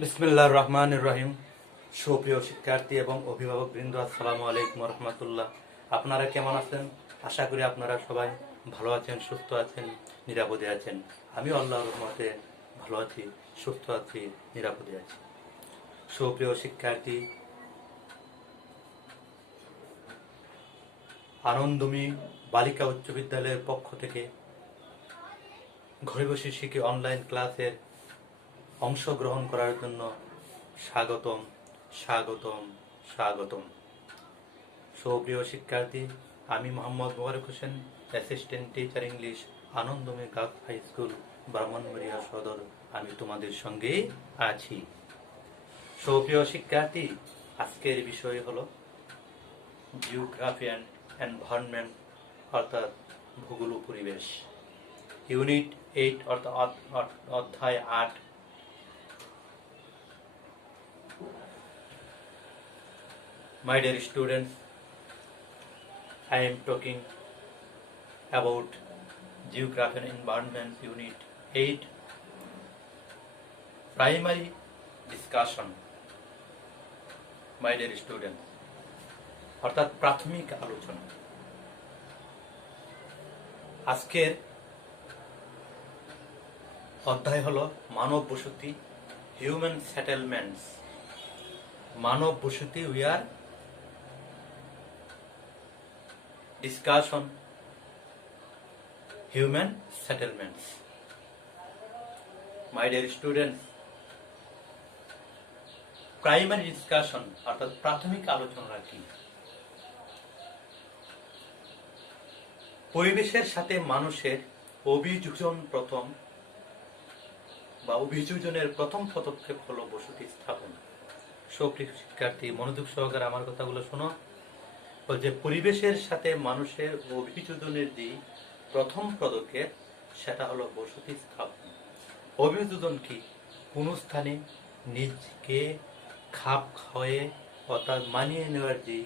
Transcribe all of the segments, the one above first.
বিসমিল্লাহির রহমানির রহিম। সুপ্রিয় শিক্ষার্থী এবং অভিভাবকবৃন্দ, আসসালামু আলাইকুম রহমতুল্লাহ। আপনারা কেমন আছেন? আশা করি আপনারা সবাই ভালো আছেন, সুস্থ আছেন, নিরাপদে আছেন। আমিও আল্লাহর রহমতে ভালো আছি, সুস্থ আছি, নিরাপদে আছি। সুপ্রিয় শিক্ষার্থী, আনন্দমী বালিকা উচ্চ বিদ্যালয়ের পক্ষ থেকে ঘরে বসে শিখে অনলাইন ক্লাসের অংশগ্রহণ করার জন্য স্বাগতম, স্বাগতম, স্বাগতম। সুপ্রিয় শিক্ষার্থী, আমি Mohammad Mobarak Hossain, assistant teacher English, Anandamoyee girls high school, Brahmanbaria Sadar. আমি তোমাদের সঙ্গে আছি। সুপ্রিয় শিক্ষার্থী, আজকের বিষয় হলো জিওগ্রাফি অ্যান্ড এনভায়রনমেন্ট, অর্থাৎ ভূগোল ও পরিবেশ। ইউনিট 8 অর্থাৎ অধ্যায় 8। My dear students, I am talking about Geography and Environment Unit 8, Primary Discussion. My dear students, অর্থাৎ প্রাথমিক আলোচনা। আজকের অধ্যায় হলো মানব বসতি, হিউম্যান সেটেলমেন্টস। মানব বসতি, we are discussion human settlements. My dear students, primary discussion অর্থাৎ প্রাথমিক আলোচনা কি? পরিবেশের সাথে মানুষের অভিযোজনের প্রথম পদক্ষেপ হলো বসতি স্থাপন। সুপ্রিয় শিক্ষার্থী, মনোযোগ সহকারে আমার কথাগুলো শোনো। যে পরিবেশের সাথে মানুষের অভিযোজনের যে প্রথম পদক্ষেপ, সেটা হলো বসতি স্থাপন। অভিযোজন কি? কোন স্থানে নিজকে খাপ খাওয়ে অর্থাৎ মানিয়ে নেওয়ার যে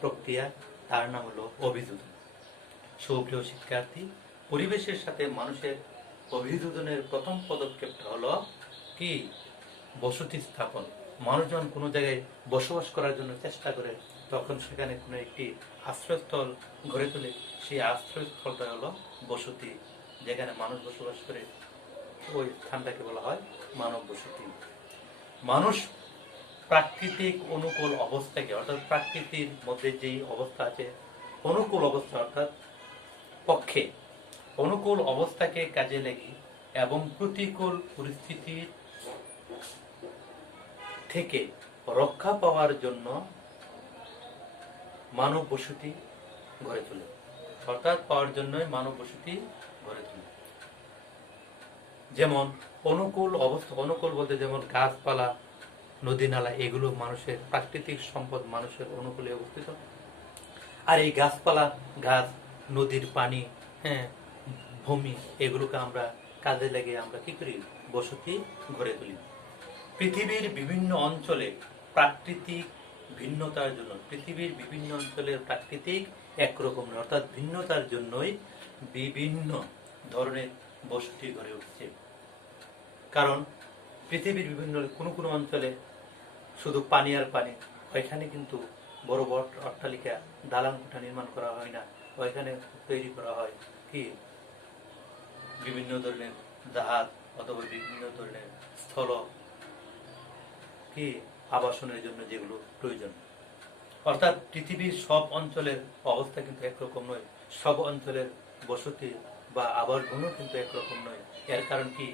প্রক্রিয়া, তার নাম হলো অভিযোজন। সুপ্রিয় শিক্ষার্থী, পরিবেশের সাথে মানুষের অভিযোজনের প্রথম পদক্ষেপটা হলো কি? বসতি স্থাপন। মানুষজন কোনো জায়গায় বসবাস করার জন্য চেষ্টা করে, তখন সেখানে কোনো একটি আশ্রয়স্থল গড়ে তোলে। সেই আশ্রয়স্থলটা হলো বসতি, যেখানে মানুষ বসবাস করে, ওই স্থানটাকে বলা হয় মানব বসতি। মানুষ প্রাকৃতিক অনুকূল অবস্থাকে, অর্থাৎ প্রাকৃতির মধ্যে যেই অবস্থা আছে, অনুকূল অবস্থা অর্থাৎ পক্ষে অনুকূল অবস্থাকে কাজে লেগে এবং প্রতিকূল পরিস্থিতির থেকে রক্ষা পাওয়ার জন্য মানব বসতি গড়ে তোলে। অর্থাৎ পাওয়ার জন্যই মানব বসতি গড়ে তোলে। যেমন অনুকূল অবস্থা, অনুকূল বলতে যেমন গাছপালা, নদী নালা, এগুলো মানুষের প্রাকৃতিক সম্পদ, মানুষের অনুকূলে অবস্থিত। আর এই গাছপালা, গাছ, নদীর পানি, ভূমি, এগুলোকে আমরা কাজে লেগে আমরা কি করি? বসতি গড়ে তুলি। পৃথিবীর বিভিন্ন অঞ্চলে প্রাকৃতিক ভিন্নতার জন্য, পৃথিবীর বিভিন্ন অঞ্চলের প্রাকৃতিক একরকম নয়, অর্থাৎ ভিন্নতার জন্যই বিভিন্ন ধরনের বসতি গড়ে উঠছে। কারণ পৃথিবীর বিভিন্ন কোনো অঞ্চলে শুধু পানি আর পানি, ওইখানে কিন্তু বড় বড় অট্টালিকা, দালান কোঠা নির্মাণ করা হয় না। ওইখানে তৈরি করা হয় কি? বিভিন্ন ধরনের জাহাজ অথবা বিভিন্ন ধরনের স্থল কি আবাসনের জন্য যেগুলো প্রয়োজন। অর্থাৎ পৃথিবীর সব অঞ্চলের অবস্থা কিন্তু একরকম নয়, সব অঞ্চলের বসতি বা আবাসভূমিও কিন্তু একরকম নয়। এর কারণ কি?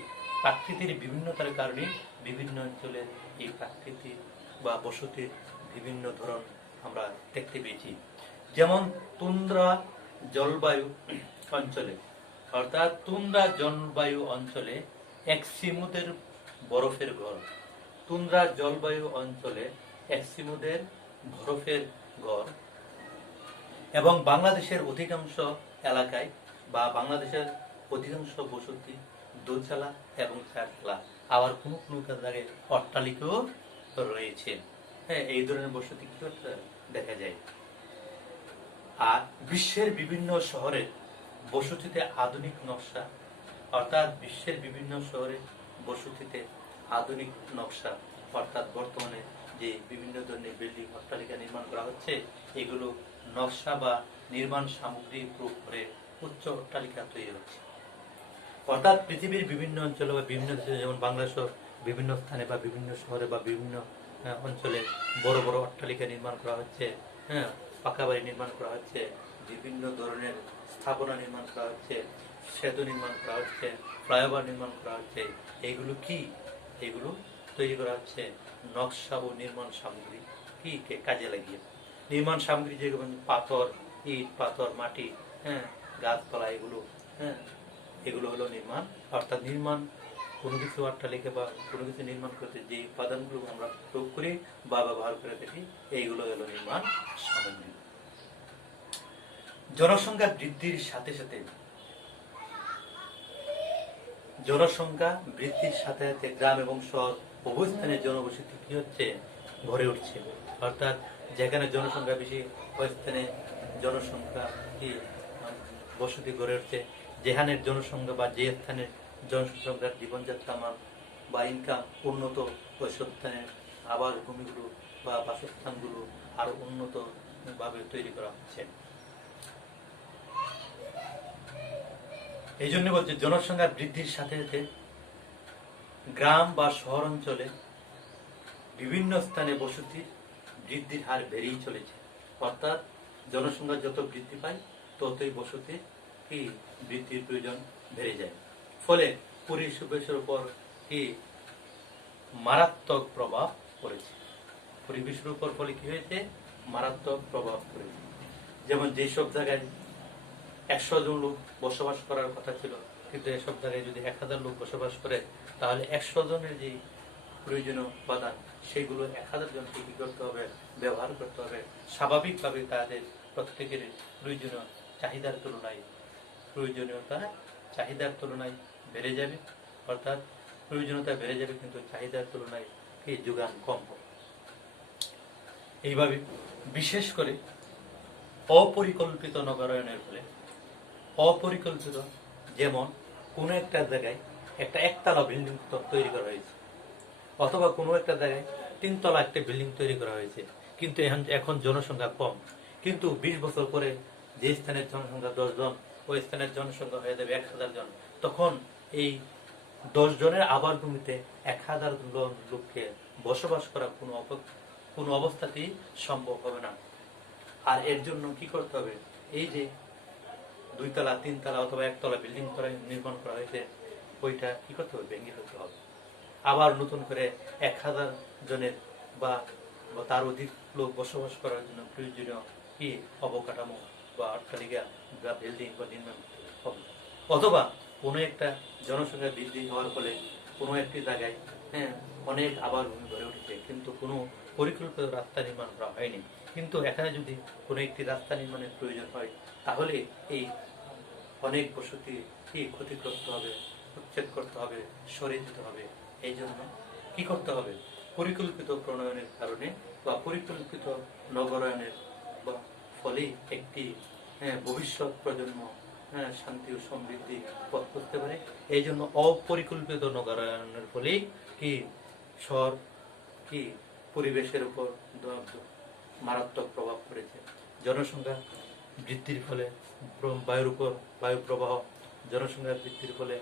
প্রাকৃতির বিভিন্নতার কারণে বিভিন্ন অঞ্চলের এই প্রাকৃতিক বা বসতির বিভিন্ন ধরন আমরা দেখতে পেয়েছি। যেমন তুন্দ্রা জলবায়ু অঞ্চলে, অর্থাৎ তুন্দ্রা জলবায়ু অঞ্চলে এস্কিমোদের বরফের ঘর। তুন্দ্রা জলবায়ু অঞ্চলে এস্কিমোদের বরফের ঘর। এবং বাংলাদেশের অধিকাংশ এলাকায় বা বাংলাদেশের অধিকাংশ বসতি দোতলা এবং চারতলা, আবার কোনো কোনো জায়গায় অট্টালিকাও রয়েছে। এই ধরনের বসতি দেখা যায়। আর বিশ্বের বিভিন্ন শহরে বসতিতে আধুনিক নকশা, অর্থাৎ বিশ্বের বিভিন্ন শহরে বসতিতে আধুনিক নকশা অর্থাৎ বর্তমানে যে বিভিন্ন ধরনের বিল্ডিং অট্টালিকা নির্মাণ করা হচ্ছে, এগুলো নকশা বা নির্মাণ সামগ্রী প্রয়োগ করে উচ্চ অট্টালিকা তৈরি হচ্ছে। অর্থাৎ পৃথিবীর বিভিন্ন অঞ্চলে বা বিভিন্ন দেশে, যেমন বাংলাদেশের বিভিন্ন স্থানে বা বিভিন্ন শহরে বা বিভিন্ন অঞ্চলে বড় বড় অট্টালিকা নির্মাণ করা হচ্ছে, হ্যাঁ, পাকা বাড়ি নির্মাণ করা হচ্ছে, বিভিন্ন ধরনের স্থাপনা নির্মাণ করা হচ্ছে, সেতু নির্মাণ করা হচ্ছে, ফ্লাইওভার নির্মাণ করা হচ্ছে। এইগুলো কি? এগুলো তৈরি করা হচ্ছে নকশা ও নির্মাণ সামগ্রী কি কাজে লাগিয়ে। নির্মাণ সামগ্রী যেগুলো পাথর, ইট, পাথর, মাটি, হ্যাঁ, গাছপালা, এগুলো, হ্যাঁ, এগুলো হলো নির্মাণ। অর্থাৎ নির্মাণ কোনো কিছু অট্টালিকা বা কোনো কিছু নির্মাণ করতে যে উপাদানগুলো আমরা প্রয়োগ করি বা ব্যবহার করে থাকি, এইগুলো হলো নির্মাণ সামগ্রী। জনসংখ্যা বৃদ্ধির সাথে সাথে গ্রাম এবং শহর উভয় স্থানে জনবসতি কি হচ্ছে? গড়ে উঠছে। অর্থাৎ যেখানে জনসংখ্যা বেশি, ওই স্থানে জনসংখ্যা কি বসতি গড়ে উঠছে। যেখানে জনসংখ্যা বা যে স্থানে জনসংখ্যার জীবনযাত্রা মান বা ইনকাম উন্নত, ওই স্থানে আবাস ভূমিগুলো বা বাসস্থানগুলো আরো উন্নত ভাবে তৈরি করা হচ্ছে। এই জন্য বলছে জনসংখ্যা বৃদ্ধির সাথে সাথে গ্রাম বা শহর অঞ্চলে বিভিন্ন স্থানে বসতি বৃদ্ধির হার বেড়েই চলেছে। অর্থাৎ জনসংখ্যা যত বৃদ্ধি পায়, ততই বসতি কি বৃদ্ধির প্রয়োজন বেড়ে যায়। ফলে পরিবেশের উপর কি মারাত্মক প্রভাব পড়েছে। পরিবেশের উপর ফলে কি হয়েছে? মারাত্মক প্রভাব পড়েছে। যেমন যেসব জায়গায় 100 জন লোক বসবাস করার কথা ছিল, কিন্তু এসব জায়গায় যদি 1000 লোক বসবাস করে, তাহলে 100 জনের যে প্রয়োজনীয় উপাদান, সেগুলো 1000 জনকে কি করতে হবে? ব্যবহার করতে হবে। স্বাভাবিকভাবে তাদের প্রত্যেকের প্রয়োজনীয় চাহিদার তুলনায় বেড়ে যাবে। অর্থাৎ প্রয়োজনীয়তা বেড়ে যাবে, কিন্তু চাহিদার তুলনায় কি যোগান কম হবে। এইভাবে বিশেষ করে অপরিকল্পিত নগরায়নের ফলে, যেমন কোনো একটা জায়গায় একটা একতলা বিল্ডিং তৈরি করা হয়েছে, অথবা কোনো একটা জায়গায় 3 তলা একটা বিল্ডিং তৈরি করা হয়েছে, কিন্তু এখন জনসংখ্যা কম, কিন্তু 20 বছর পরে যে স্থানের জনসংখ্যা 10 জন, ওই স্থানের জনসংখ্যা হয়ে যাবে 1000 জন। তখন এই 10 জনের আবাদ ভূমিতে 1000 লোককে বসবাস করা কোনো অবস্থাতেই সম্ভব হবে না। আর এর জন্য কি করতে হবে? এই যে 2 তলা, 3 তলা অথবা 1 তলা বিল্ডিং নির্মাণ করা হয়েছে, ওইটা কি করতে হবে? ভেঙে ফেলতে হবে। আবার নতুন করে 1000 জনের বা তার অধিক লোক বসবাস করার জন্য প্রয়োজনীয় কি অবকাঠামো বা অট্টালিকা বা বিল্ডিং বা নির্মাণ হবে। অথবা কোনো একটা জনসংখ্যা বৃদ্ধি হওয়ার ফলে কোনো একটি জায়গায়, হ্যাঁ, অনেক আবার গড়ে উঠেছে, কিন্তু কোনো পরিকল্পিত রাস্তা নির্মাণ করা হয়নি। কিন্তু এখানে যদি কোনো একটি রাস্তা নির্মাণের প্রয়োজন হয়, তাহলে এই অনেক বসতি কি ক্ষতিগ্রস্ত হবে, উচ্ছেদ করতে হবে, সরিয়ে দিতে হবে। এই জন্য কি করতে হবে? পরিকল্পিত প্রণয়নের কারণে বা পরিকল্পিত নগরায়নের ফলে একটি ভবিষ্যৎ প্রজন্ম শান্তি ও সমৃদ্ধি পথ করতে পারে। এই জন্য অপরিকল্পিত নগরায়নের ফলে কি শহর কি পরিবেশের উপর মারাত্মক প্রভাব পড়েছে। জনসংখ্যা বৃদ্ধির ফলে বায়ু প্রবাহ, জনসংখ্যা বৃদ্ধির ফলে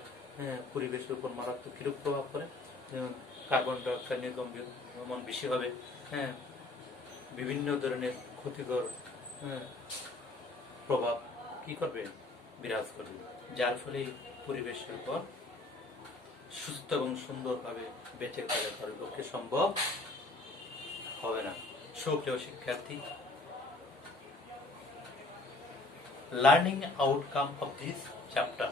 পরিবেশের উপর মারাত্মক কিরূপ প্রভাব পড়ে? যেমন কার্বন ডাইঅক্সাইড নির্গমন বেশি হবে, বিভিন্ন ধরনের ক্ষতিকর প্রভাব কি করবে? বিরাজ করবে, যার ফলে পরিবেশের উপর সুস্থ এবং সুন্দরভাবে বেঁচে থাকা কারোর পক্ষে সম্ভব হবে না। সুপ্রিয় শিক্ষার্থী, learning outcome of this chapter,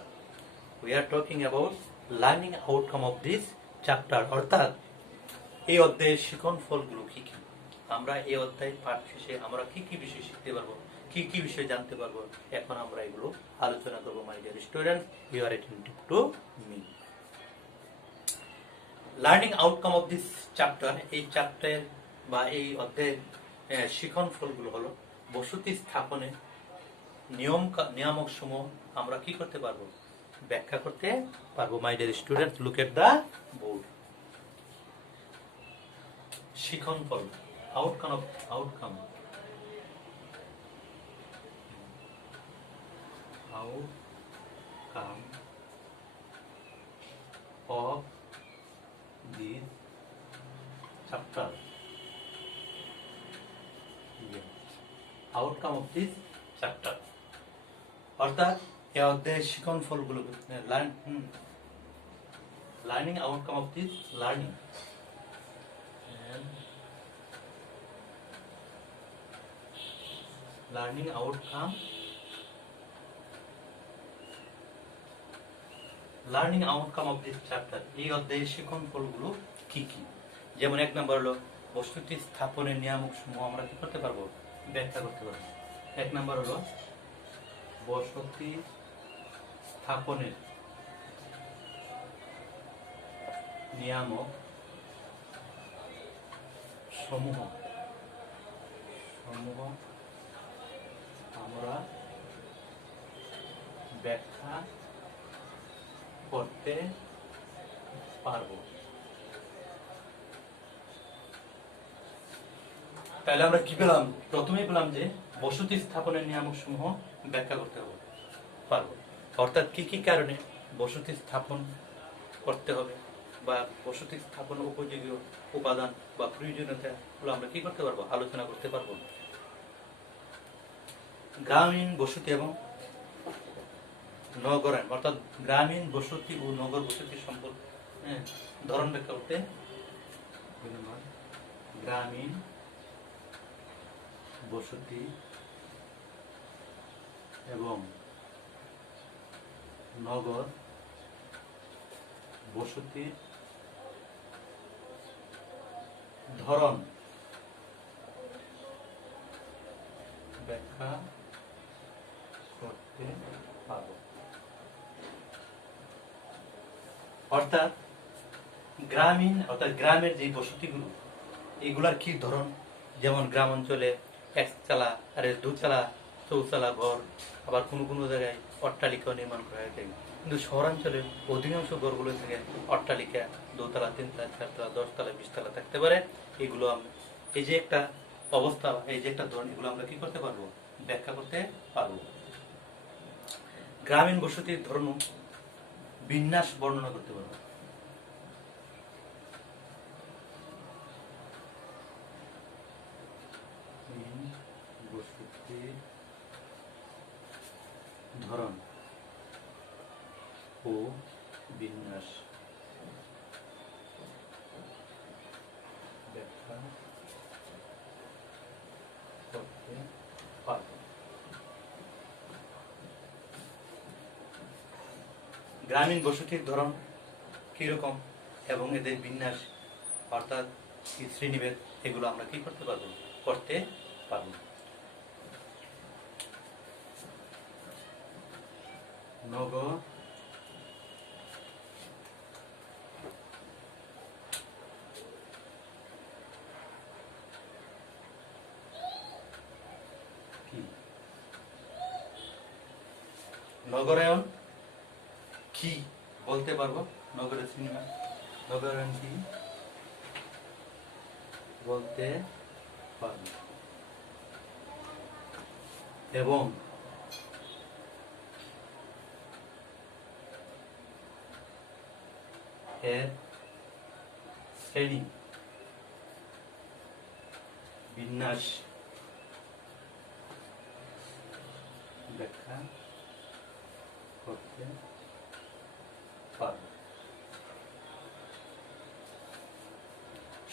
we are talking about learning outcome of this chapter, অর্থাৎ এই অধ্যায়ের শিখন ফলগুলো কি কি? আমরা এই অধ্যায়ের পাঠ শেষে আমরা কি কি বিষয় শিখতে পারবো, কি কি বিষয় জানতে পারবো, এখন আমরা এগুলো আলোচনা করবো। My dear student, you are attentive to me. Learning outcome of this chapter, এই চ্যাপ্টার বা এই অধ্যায়ের শিখন ফলগুলো হলো বসতি স্থাপনে নিয়ামক সমূহ আমরা কি করতে পারবো? ব্যাখ্যা করতে পারবো। My dear student, look at the board. শিখন ফল, outcome of outcome outcome of this chapter, outcome of this chapter, অর্থাৎ এই অধ্যায়ের শিখন ফলগুলো, learning outcome of this learning, learning outcome, learning outcome of this chapter, এই অধ্যায়ের শিখন ফলগুলো কি কি? যেমন এক নম্বর হলো বস্তুটি স্থাপনের নিয়ামক সমূহ আমরা কি করতে পারবো? ব্যাখ্যা করতে পারবো। এক নম্বর হলো বসতি স্থাপনের নিয়ামক সমূহ আমরা ব্যাখ্যা করতে পারবো। তাহলে আমরা কি পেলাম? প্রথমেই পেলাম যে বসতি স্থাপনের নিয়ামক সমূহ ব্যাখ্যা করতে পারবো, অর্থাৎ কি কি কারণে বসতি স্থাপন করতে হবে বা বসতি স্থাপন উপযোগী উপাদান বা প্রয়োজনীয়তা গুলো আমরা কি করতে পারবো? আলোচনা করতে পারবো। গ্রামীণ বসতি এবং নগরায়ন, অর্থাৎ গ্রামীণ বসতি ও নগর বসতি সম্পর্কে ধরন ব্যাখ্যা করতে, গ্রামীণ বসতি এবং নগর বসতির ধরন ব্যাখ্যা করতে পারব। অর্থাৎ গ্রামের যে বসতিগুলো, এগুলার কি ধরন? যেমন গ্রাম অঞ্চলে এক চালা আর দুচালা চৌচালা ঘর, আবার কোনো কোনো জায়গায় অট্টালিকা নির্মাণ করা হয়ে থাকে, কিন্তু শহরাঞ্চলে অধিকাংশ ঘরগুলো থেকে অট্টালিকা দোতলা, তিনতলা, চারতলা, 10 তলা, 20 তলা থাকতে পারে। এগুলো এই যে একটা অবস্থা, এই যে একটা ধরন, এগুলো আমরা কি করতে পারবো? ব্যাখ্যা করতে পারবো। গ্রামীণ বসতির ধরন বিন্যাস বর্ণনা করতে পারবো। বসতির ধরন ও বিন্যাস ব্যাখ্যা করতে পারব। গ্রামীণ বসতির ধরন কিরকম এবং এদের বিন্যাস, অর্থাৎ শ্রেণীভেদ, এগুলো আমরা কি করতে পারবো? করতে পারবো। নগর কি? নগরায়ন কি বলতে পারবো? নগরের সিনেমা নগরায়ন কি বলতে পারবো। এবং এর শ্রেণী বিন্যাস ব্যাখ্যা করতে পারব।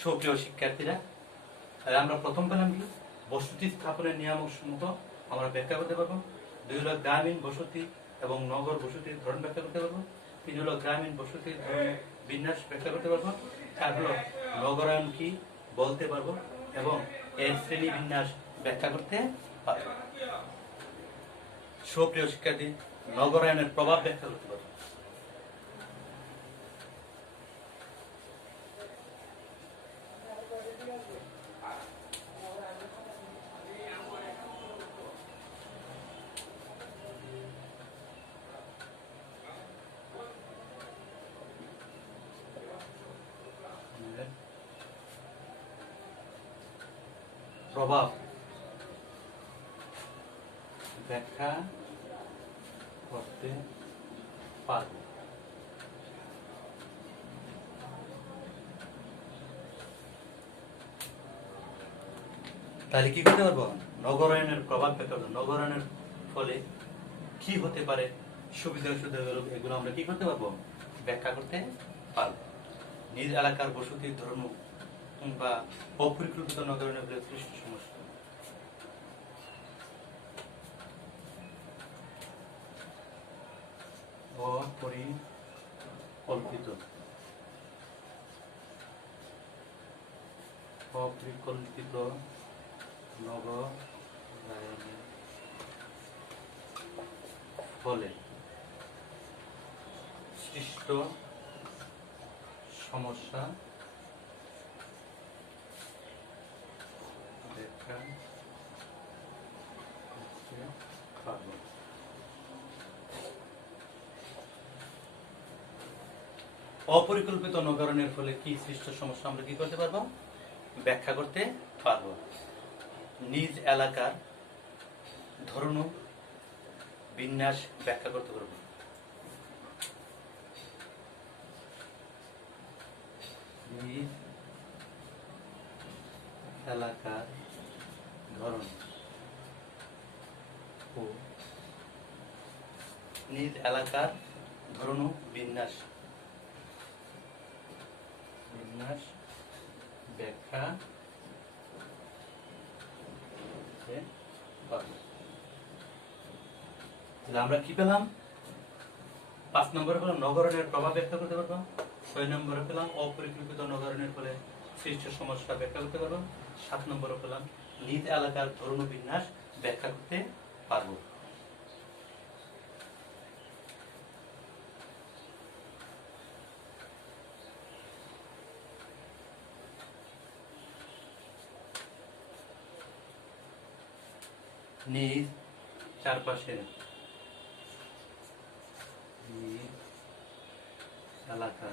সুপ্রিয় শিক্ষার্থীরা, আমরা প্রথম পেলাম কি? বসতি স্থাপনের নিয়ামক সমূহ আমরা ব্যাখ্যা করতে পারবো। 2 হলো গ্রামীণ বসতি এবং নগর বসতির ধরন ব্যাখ্যা করতে পারবো। 3 হলো গ্রামীণ বসতির ধরন বিন্যাস ব্যাখ্যা করতে পারবো। 4 হলো নগরায়ন কি বলতে পারবো এবং এর শ্রেণী বিন্যাস ব্যাখ্যা করতে পারবো। সুপ্রিয় শিক্ষার্থী, নগরায়নের প্রভাব ব্যাখ্যা করতে পারবো। প্রভাব ব্যাখ্যা করতে পারব। তাহলে কি করতে পারবো? নগরায়নের প্রভাব ব্যাখ্যা করতে, নগরায়নের ফলে কি হতে পারে, সুবিধা অসুবিধা এগুলো আমরা কি করতে পারবো? ব্যাখ্যা করতে পারবো। নিজ এলাকার বসতির ধর্ম বা অপরিকল্পিত নগরায়নের ফলে সৃষ্ট সমস্যা। অপরিকল্পিত নগরায়নের ফলে সৃষ্ট সমস্যা ব্যাখ্যা করতে পারব। অপরিকল্পিত নগরায়নের ফলে কি সৃষ্ট সমস্যা আমরা কি করতে পারবো? ব্যাখ্যা করতে পারবো। নিজ এলাকার ধরন বিন্যাস ব্যাখ্যা করতে পারবো। নিজ এলাকার ধরন ও নিজ এলাকার ধরন ও বিন্যাস ব্যাখ্যা করতে পারবো। আমরা কি পেলাম? 5 নম্বরে পেলাম নগরায়নের প্রভাব ব্যাখ্যা করতে পারবো। 6 নম্বরে পেলাম অপরিকল্পিত নগরায়নের ফলে সৃষ্ট সমস্যা ব্যাখ্যা করতে পারবো। 7 নম্বরে পেলাম নিজ এলাকার ধরন ও বিন্যাস ব্যাখ্যা করতে পারবো। নিজ চারপাশের এলাকা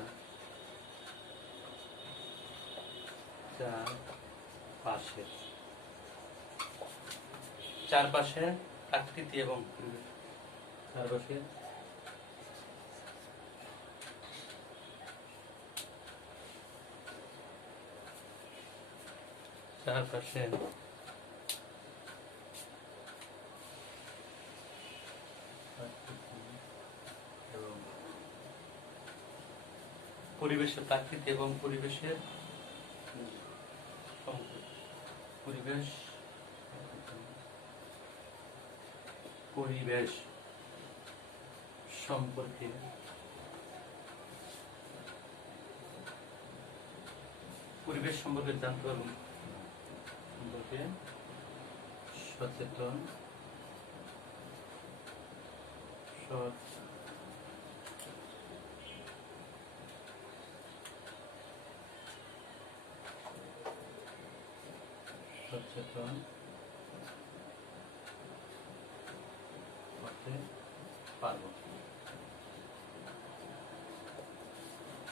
চারপাশে আকৃতি এবং চারপাশে পরিবেশের প্রাকৃতিক এবং পরিবেশের পরিবেশ সম্পর্কে জানতে পারব, সম্পর্কে সচেতন করতে পারব।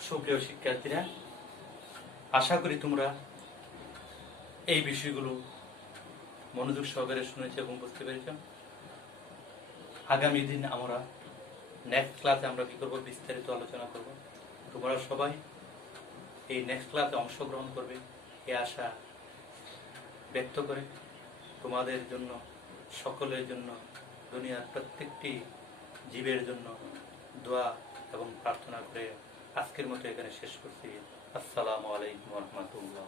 সুপ্রিয় শিক্ষার্থীরা, আশা করি তোমরা এই বিষয়গুলো মনোযোগ সহকারে শুনেছ এবং বুঝতে পেরেছ। আগামী দিন আমরা নেক্সট ক্লাসে আমরা কি করব? বিস্তারিত আলোচনা করব। তোমরা সবাই এই নেক্সট ক্লাসে অংশগ্রহণ করবে এই আশা ব্যক্ত করে তোমাদের জন্য, সকলের জন্য, দুনিয়ার প্রত্যেকটি জীবের জন্য দোয়া এবং প্রার্থনা করে আজকের মতো এখানে শেষ করছি। আসসালামু আলাইকুম ওয়া রাহমাতুল্লাহ।